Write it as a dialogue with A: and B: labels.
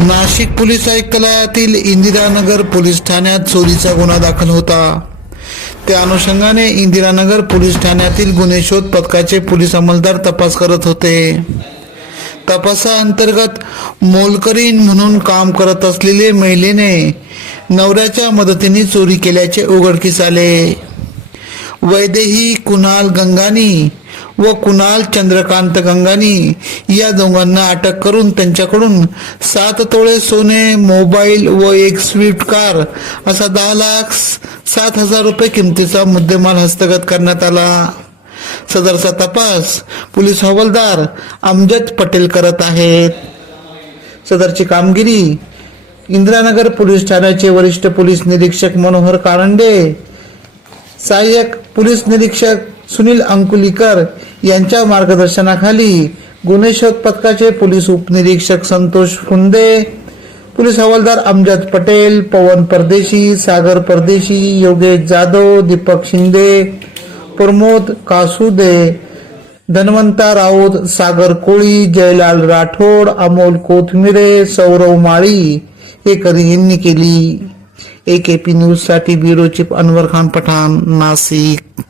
A: Nashik police आयुक्तालयातील Indiranagar police ठाण्यात चोरीचा गुन्हा दाखल होता. त्या अनुषंगाने इंदिरानगर पोलीस ठाण्यातील गुन्हे शोध पथकाचे पोलीस अंमलदार तपास करत होते. तपासाअंतर्गत मोलकरीण म्हणून काम करत असलेले महिलेने नवऱ्याच्या मदतीने चोरी केल्याचे उघडकीस आले. वैदेही कुणाल गंगानी व कुणाल चंद्रकांत गंगानी या दोघांना अटक करून त्यांच्याकडून सात तोळे सोने मोबाईल व एक स्विफ्ट कार असा दहा लाख सात हजार रुपये किमतीचा मुद्देमाल हस्तगत करण्यात आला. सदरचा तपास पोलीस हवालदार अमजद पटेल करत आहेत. सदरची कामगिरी इंदिरानगर पोलीस ठाण्याचे वरिष्ठ पोलीस निरीक्षक मनोहर कारंडे सहाय्यक पोलीस निरीक्षक सुनील अंकुलीकर यांच्या मार्गदर्शनाखाली गुन्हेशोध पथकाचे पोलीस उपनिरीक्षक संतोष फुंदे पोलीस हवालदार अमजद पटेल पवन परदेशी सागर परदेशी योगेश जाधव दीपक शिंदे प्रमोद कासुदे धन्वंता राऊत सागर कोळी जयलाल राठोड अमोल कोथमिरे सौरव माळी हे कधी यांनी केली? ए के पी न्यूजसाठी ब्युरो चीफ अनवर खान पठाण नाशिक.